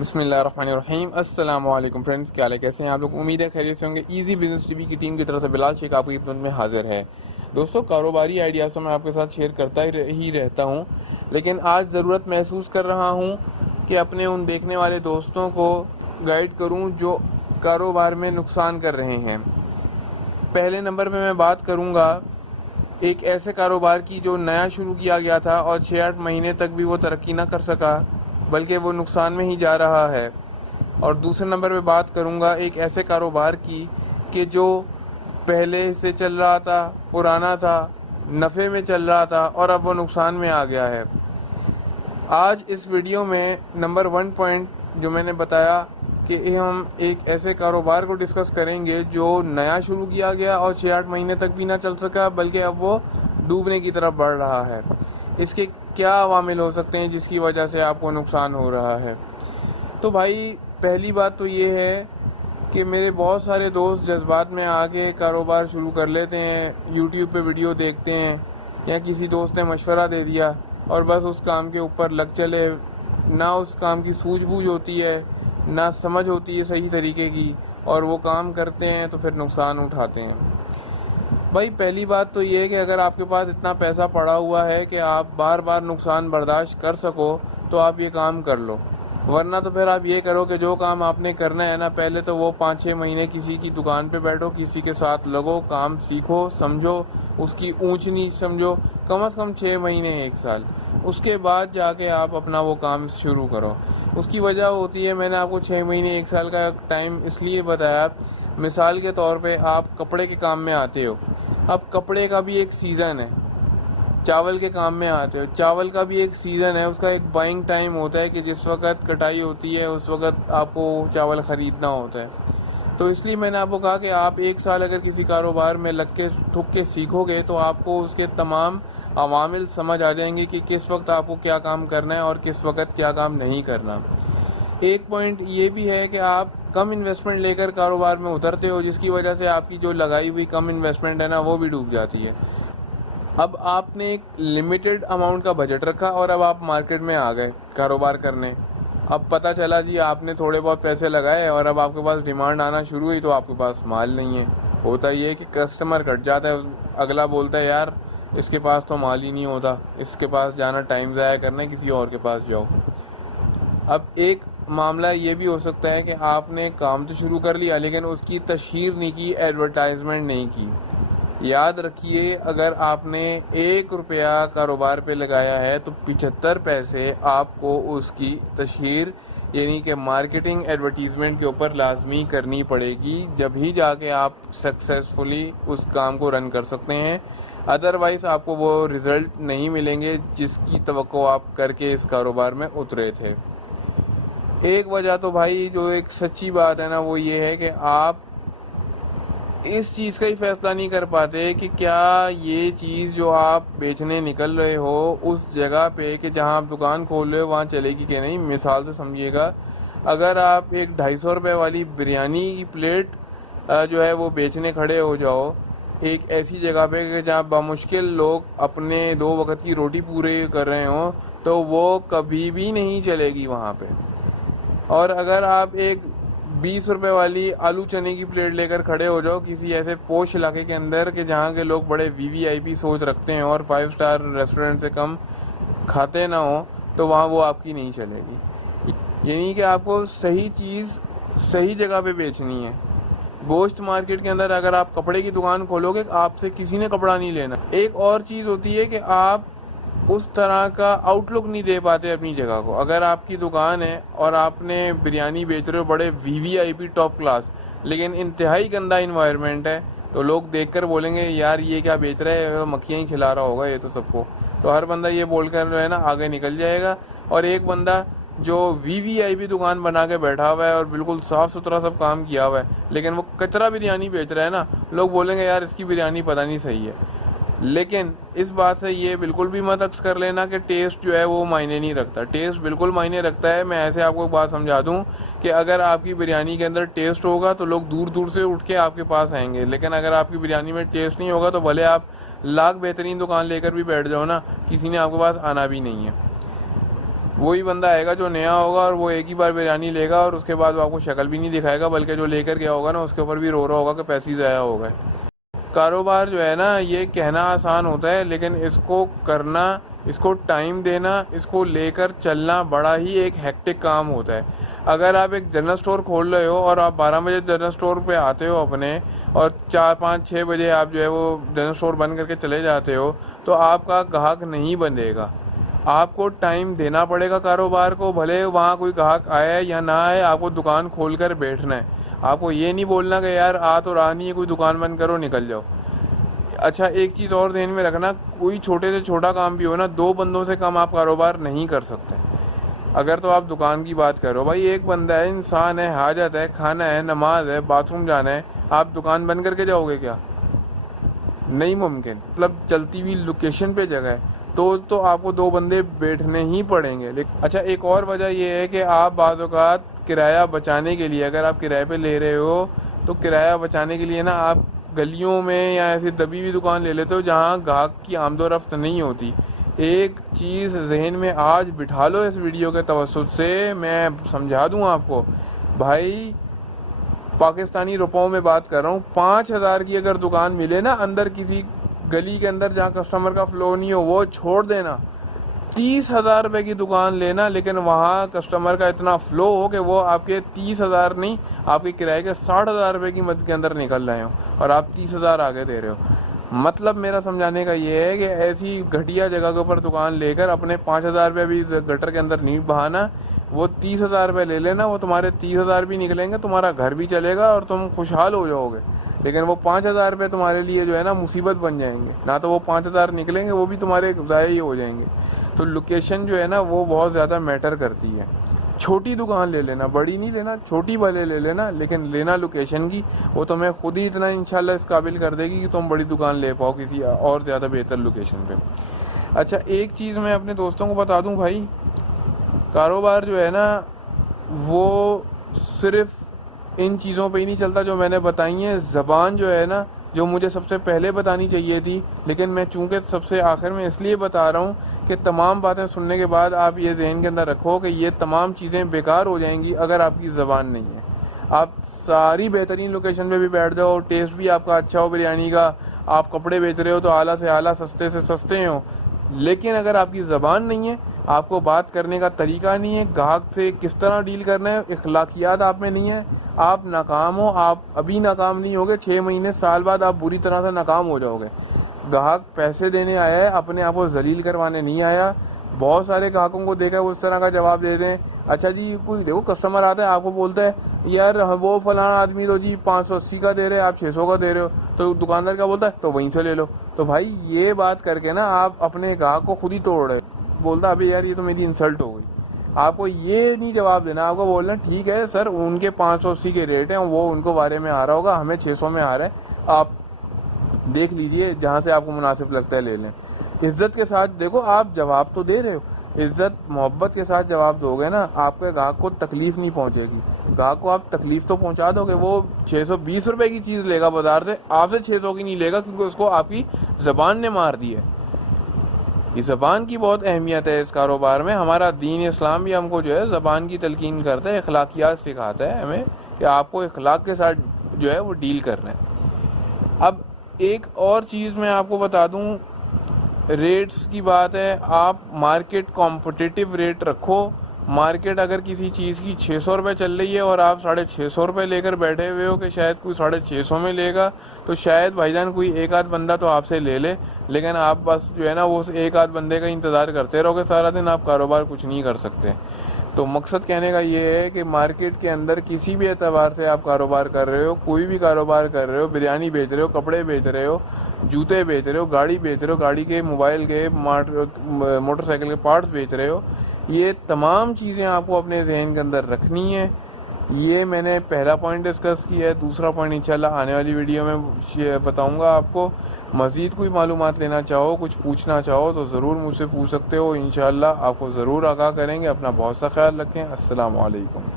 بسم اللہ الرحمن الرحیم۔ السلام علیکم فرینڈس، کیا حال ہے، کیسے ہیں آپ لوگ؟ امید ہے خیریت سے ہوں گے۔ ایزی بزنس ٹی وی کی ٹیم کی طرف سے بلال شیخ آپ کی خدمت میں حاضر ہے۔ دوستو، کاروباری آئیڈیاز تو میں آپ کے ساتھ شیئر کرتا ہی رہتا ہوں، لیکن آج ضرورت محسوس کر رہا ہوں کہ اپنے ان دیکھنے والے دوستوں کو گائیڈ کروں جو کاروبار میں نقصان کر رہے ہیں۔ پہلے نمبر پہ میں بات کروں گا ایک ایسے کاروبار کی جو نیا شروع کیا گیا تھا اور 6-8 مہینے تک بھی وہ ترقی نہ کر سکا، بلکہ وہ نقصان میں ہی جا رہا ہے۔ اور دوسرے نمبر پہ بات کروں گا ایک ایسے کاروبار کی کہ جو پہلے سے چل رہا تھا، پرانا تھا، نفع میں چل رہا تھا اور اب وہ نقصان میں آ گیا ہے۔ آج اس ویڈیو میں نمبر 1 پوائنٹ جو میں نے بتایا کہ ہم ایک ایسے کاروبار کو ڈسکس کریں گے جو نیا شروع کیا گیا اور 6-8 مہینے تک بھی نہ چل سکا، بلکہ اب وہ ڈوبنے کی طرف بڑھ رہا ہے۔ اس کے کیا عوامل ہو سکتے ہیں جس کی وجہ سے آپ کو نقصان ہو رہا ہے؟ تو بھائی، پہلی بات تو یہ ہے کہ میرے بہت سارے دوست جذبات میں آ کے کاروبار شروع کر لیتے ہیں، یوٹیوب پہ ویڈیو دیکھتے ہیں یا کسی دوست نے مشورہ دے دیا اور بس اس کام کے اوپر لگ چلے، نہ اس کام کی سوجھ بوجھ ہوتی ہے، نہ سمجھ ہوتی ہے صحیح طریقے کی، اور وہ کام کرتے ہیں تو پھر نقصان اٹھاتے ہیں۔ بھائی، پہلی بات تو یہ ہے کہ اگر آپ کے پاس اتنا پیسہ پڑا ہوا ہے کہ آپ بار بار نقصان برداشت کر سکو تو آپ یہ کام کر لو، ورنہ تو پھر آپ یہ کرو کہ جو کام آپ نے کرنا ہے نا، پہلے تو وہ 5-6 مہینے کسی کی دکان پہ بیٹھو، کسی کے ساتھ لگو، کام سیکھو، سمجھو، اس کی اونچ نیچ سمجھو، کم از کم 6 مہینے 1 سال، اس کے بعد جا کے آپ اپنا وہ کام شروع کرو۔ اس کی وجہ ہوتی ہے، میں نے آپ کو 6 مہینے 1 سال کا ٹائم اس لیے بتایا، مثال کے طور پہ آپ کپڑے کے کام میں آتے ہو، اب کپڑے کا بھی ایک سیزن ہے، چاول کے کام میں آتے ہو، چاول کا بھی ایک سیزن ہے، اس کا ایک بائنگ ٹائم ہوتا ہے کہ جس وقت کٹائی ہوتی ہے اس وقت آپ کو چاول خریدنا ہوتا ہے۔ تو اس لیے میں نے آپ کو کہا کہ آپ 1 سال اگر کسی کاروبار میں لگ کے ٹھک کے سیکھو گے تو آپ کو اس کے تمام عوامل سمجھ آ جائیں گے کہ کس وقت آپ کو کیا کام کرنا ہے اور کس وقت کیا کام نہیں کرنا۔ ایک پوائنٹ یہ بھی ہے کہ آپ کم انویسٹمنٹ لے کر کاروبار میں اترتے ہو، جس کی وجہ سے آپ کی جو لگائی ہوئی کم انویسٹمنٹ ہے نا، وہ بھی ڈوب جاتی ہے۔ اب آپ نے ایک لمیٹڈ اماؤنٹ کا بجٹ رکھا اور اب آپ مارکیٹ میں آ گئے کاروبار کرنے۔ اب پتہ چلا جی آپ نے تھوڑے بہت پیسے لگائے اور اب آپ کے پاس ڈیمانڈ آنا شروع ہوئی تو آپ کے پاس مال نہیں ہے۔ ہوتا یہ ہے کہ کسٹمر کٹ جاتا ہے، اگلا بولتا ہے یار اس کے پاس تو مال ہی نہیں ہوتا، اس کے پاس جانا ٹائم ضائع کرنا ہے، کسی اور کے پاس جاؤ۔ اب ایک معاملہ یہ بھی ہو سکتا ہے کہ آپ نے کام تو شروع کر لیا لیکن اس کی تشہیر نہیں کی، ایڈورٹائزمنٹ نہیں کی۔ یاد رکھیے، اگر آپ نے 1 روپیہ کاروبار پہ لگایا ہے تو 75 پیسے آپ کو اس کی تشہیر یعنی کہ مارکیٹنگ ایڈورٹیزمنٹ کے اوپر لازمی کرنی پڑے گی، جب ہی جا کے آپ سکسیسفلی اس کام کو رن کر سکتے ہیں۔ ادروائز آپ کو وہ رزلٹ نہیں ملیں گے جس کی توقع آپ کر کے اس کاروبار میں اترے تھے۔ ایک وجہ تو بھائی جو ایک سچی بات ہے نا، وہ یہ ہے کہ آپ اس چیز کا ہی فیصلہ نہیں کر پاتے کہ کیا یہ چیز جو آپ بیچنے نکل رہے ہو اس جگہ پہ کہ جہاں آپ دکان کھول رہے ہو وہاں چلے گی کہ نہیں۔ مثال سے سمجھیے گا، اگر آپ ایک 250 روپے والی بریانی کی پلیٹ جو ہے وہ بیچنے کھڑے ہو جاؤ ایک ایسی جگہ پہ کہ جہاں بمشکل لوگ اپنے 2 وقت کی روٹی پورے کر رہے ہوں، تو وہ کبھی بھی نہیں چلے گی وہاں پہ۔ اور اگر آپ ایک 20 روپے والی آلو چنے کی پلیٹ لے کر کھڑے ہو جاؤ کسی ایسے پوش علاقے کے اندر کہ جہاں کے لوگ بڑے VVIP سوچ رکھتے ہیں اور 5 اسٹار ریسٹورنٹ سے کم کھاتے نہ ہوں، تو وہاں وہ آپ کی نہیں چلے گی۔ یعنی کہ آپ کو صحیح چیز صحیح جگہ پہ بیچنی ہے۔ گوشت مارکیٹ کے اندر اگر آپ کپڑے کی دکان کھولو گے آپ سے کسی نے کپڑا نہیں لینا۔ ایک اور چیز ہوتی ہے کہ آپ اس طرح کا آؤٹ لک نہیں دے پاتے اپنی جگہ کو۔ اگر آپ کی دکان ہے اور آپ نے بریانی بیچ رہے ہو بڑے VVIP ٹاپ کلاس، لیکن انتہائی گندا انوائرمنٹ ہے، تو لوگ دیکھ کر بولیں گے یار یہ کیا بیچ رہا ہے، مکھیاں ہی کھلا رہا ہوگا یہ تو سب کو۔ تو ہر بندہ یہ بول کر جو ہے نا آگے نکل جائے گا، اور ایک بندہ جو VVIP دکان بنا کے بیٹھا ہوا ہے اور بالکل صاف ستھرا سب کام کیا ہوا ہے لیکن وہ کچرا بریانی بیچ رہا ہے نا، لوگ بولیں گے یار اس کی بریانی پتہ نہیں صحیح ہے۔ لیکن اس بات سے یہ بالکل بھی مت عکس کر لینا کہ ٹیسٹ جو ہے وہ معنی نہیں رکھتا۔ ٹیسٹ بالکل معنی رکھتا ہے۔ میں ایسے آپ کو ایک بات سمجھا دوں کہ اگر آپ کی بریانی کے اندر ٹیسٹ ہوگا تو لوگ دور دور سے اٹھ کے آپ کے پاس آئیں گے، لیکن اگر آپ کی بریانی میں ٹیسٹ نہیں ہوگا تو بھلے آپ لاکھ بہترین دکان لے کر بھی بیٹھ جاؤ نا، کسی نے آپ کے پاس آنا بھی نہیں ہے۔ وہی بندہ آئے گا جو نیا ہوگا اور وہ ایک ہی بار بریانی لے گا اور اس کے بعد وہ آپ کو شکل بھی نہیں دکھائے گا، بلکہ جو لے کر گیا ہوگا نا اس کے اوپر بھی رو رہا ہوگا کہ پیسے ضائع ہو گئے۔ کاروبار جو ہے نا یہ کہنا آسان ہوتا ہے، لیکن اس کو کرنا، اس کو ٹائم دینا، اس کو لے کر چلنا بڑا ہی ایک ہیکٹک کام ہوتا ہے۔ اگر آپ ایک جنرل سٹور کھول رہے ہو اور آپ 12 بجے جنرل سٹور پہ آتے ہو اپنے، اور 4 5 6 بجے آپ جو ہے وہ جنرل سٹور بند کر کے چلے جاتے ہو، تو آپ کا گاہک نہیں بنے گا۔ آپ کو ٹائم دینا پڑے گا کاروبار کو، بھلے وہاں کوئی گاہک آئے یا نہ آئے، آپ کو دکان کھول کر بیٹھنا ہے۔ آپ کو یہ نہیں بولنا کہ یار آ تو رہا نہیں ہے، کوئی دکان بند کرو نکل جاؤ۔ اچھا ایک چیز اور ذہن میں رکھنا، کوئی چھوٹے سے چھوٹا کام بھی ہو نا، 2 بندوں سے کم آپ کاروبار نہیں کر سکتے۔ اگر تو آپ دکان کی بات کرو، بھائی ایک بندہ ہے، انسان ہے، حاجت ہے، کھانا ہے، نماز ہے، باتھ روم جانا ہے، آپ دکان بند کر کے جاؤ گے کیا؟ نہیں ممکن۔ مطلب چلتی ہوئی لوکیشن پہ جگہ ہے تو آپ کو 2 بندے بیٹھنے ہی پڑیں گے۔ اچھا ایک اور وجہ یہ ہے کہ آپ بعض اوقات کرایہ بچانے کے لیے، اگر آپ کرایہ پہ لے رہے ہو تو کرایہ بچانے کے لیے نا آپ گلیوں میں یا ایسی دبی ہوئی دکان لے لیتے ہو جہاں گاہک کی آمد و رفت نہیں ہوتی۔ ایک چیز ذہن میں آج بٹھا لو اس ویڈیو کے توسط سے، میں سمجھا دوں آپ کو، بھائی پاکستانی روپوں میں بات کر رہا ہوں، 5,000 کی اگر دکان ملے نا اندر کسی گلی کے اندر جہاں کسٹمر کا فلو نہیں ہو، وہ چھوڑ دینا۔ 30,000 روپے کی دکان لینا، لیکن وہاں کسٹمر کا اتنا فلو ہو کہ وہ آپ کے 30,000 نہیں، آپ کے کرائے کے 60,000 روپے کی مد کے اندر نکل رہے ہوں اور آپ 30,000 آگے دے رہے ہو۔ مطلب میرا سمجھانے کا یہ ہے کہ ایسی گھٹیا جگہ کے اوپر دکان لے کر اپنے 5,000 روپے بھی گٹر کے اندر نہیں بہانا، وہ 30,000 روپے لے لینا، وہ تمہارے 30,000 بھی نکلیں گے، تمہارا گھر بھی چلے گا اور تم خوشحال ہو جاؤ گے، لیکن وہ 5,000 روپے تمہارے لیے جو ہے نا مصیبت بن جائیں گے، نہ تو وہ 5,000 نکلیں گے، وہ بھی تمہارے ضائع ہی ہو جائیں گے۔ تو لوکیشن جو ہے نا وہ بہت زیادہ میٹر کرتی ہے۔ چھوٹی دکان لے لینا، بڑی نہیں لینا، چھوٹی والے لے لینا، لیکن لینا لوکیشن کی، وہ تمہیں خود ہی اتنا انشاءاللہ اس قابل کر دے گی کہ تم بڑی دکان لے پاؤ کسی اور زیادہ بہتر لوکیشن پہ۔ اچھا ایک چیز میں اپنے دوستوں کو بتا دوں، بھائی کاروبار جو ہے نا وہ صرف ان چیزوں پہ ہی نہیں چلتا جو میں نے بتائی ہیں۔ زبان جو ہے نا، جو مجھے سب سے پہلے بتانی چاہیے تھی، لیکن میں چونکہ سب سے آخر میں اس لیے بتا رہا ہوں کہ تمام باتیں سننے کے بعد آپ یہ ذہن کے اندر رکھو کہ یہ تمام چیزیں بیکار ہو جائیں گی اگر آپ کی زبان نہیں ہے۔ آپ ساری بہترین لوکیشن پہ بھی بیٹھ جاؤ، ٹیسٹ بھی آپ کا اچھا ہو بریانی کا، آپ کپڑے بیچ رہے ہو تو اعلیٰ سے اعلیٰ، سستے سے سستے ہوں، لیکن اگر آپ کی زبان نہیں ہے، آپ کو بات کرنے کا طریقہ نہیں ہے، گاہک سے کس طرح ڈیل کرنا ہے، اخلاقیات آپ میں نہیں ہے، آپ ناکام ہو۔ آپ ابھی ناکام نہیں ہوگے، 6 مہینے سال بعد آپ بری طرح سے ناکام ہو جاؤ گے۔ گاہک پیسے دینے آیا ہے، اپنے آپ کو ذلیل کروانے نہیں آیا۔ بہت سارے گاہکوں کو دیکھا وہ اس طرح کا جواب دے دیں، اچھا جی کوئی دیکھو کسٹمر آتا ہے آپ کو بولتا ہے یار وہ فلاں آدمی تو جی 580 کا دے رہے، آپ 600 کا دے رہے ہو، تو دکاندار کیا بولتا ہے تو وہیں سے لے لو۔ تو بھائی یہ بات کر کے نا آپ اپنے گاہک کو خود ہی توڑ رہے، بولتا ابھی یار یہ تو میری انسلٹ ہو گئی۔ آپ کو یہ نہیں جواب دینا، آپ کو بولنا ٹھیک ہے سر ان کے 580 کے ریٹ ہیں، وہ ان کو بارے میں آ رہا ہوگا، ہمیں 600 میں آ رہا ہے، آپ دیکھ لیجئے جہاں سے آپ کو مناسب لگتا ہے لے لیں۔ عزت کے ساتھ دیکھو، آپ جواب تو دے رہے ہو، عزت محبت کے ساتھ جواب دو گے نا، آپ کے گاہک کو تکلیف نہیں پہنچے گی۔ گاہک کو آپ تکلیف تو پہنچا دو گے، وہ 620 روپے کی چیز لے گا بازار سے، آپ سے 600 کی نہیں لے گا، کیونکہ اس کو آپ کی زبان نے مار دی ہے۔ یہ زبان کی بہت اہمیت ہے اس کاروبار میں۔ ہمارا دین اسلام بھی ہم کو جو ہے زبان کی تلقین کرتا ہے، اخلاقیات سکھاتا ہے ہمیں کہ آپ کو اخلاق کے ساتھ جو ہے وہ ڈیل کرنا ہے۔ اب ایک اور چیز میں آپ کو بتا دوں، ریٹس کی بات ہے، آپ مارکیٹ کمپٹیٹیو ریٹ رکھو۔ مارکیٹ اگر کسی چیز کی 600 روپے چل رہی ہے اور آپ 650 روپے لے کر بیٹھے ہوئے ہو کہ شاید کوئی 650 میں لے گا، تو شاید بھائی جان کوئی ایک آدھ بندہ تو آپ سے لے لے، لیکن آپ بس جو ہے نا وہ ایک آدھ بندے کا انتظار کرتے رہو گے سارا دن، آپ کاروبار کچھ نہیں کر سکتے۔ تو مقصد کہنے کا یہ ہے کہ مارکیٹ کے اندر کسی بھی اعتبار سے آپ کاروبار کر رہے ہو، کوئی بھی کاروبار کر رہے ہو، بریانی بیچ رہے ہو، کپڑے بیچ رہے ہو، جوتے بیچ رہے ہو، گاڑی بیچ رہے ہو، گاڑی کے موبائل کے موٹر سائیکل کے پارٹس بیچ رہے ہو، یہ تمام چیزیں آپ کو اپنے ذہن کے اندر رکھنی ہے۔ یہ میں نے پہلا پوائنٹ ڈسکس کیا ہے، دوسرا پوائنٹ انشاءاللہ آنے والی ویڈیو میں بتاؤں گا آپ کو۔ مزید کوئی معلومات لینا چاہو، کچھ پوچھنا چاہو تو ضرور مجھ سے پوچھ سکتے ہو، انشاءاللہ آپ کو ضرور آگاہ کریں گے۔ اپنا بہت سا خیال رکھیں۔ السلام علیکم۔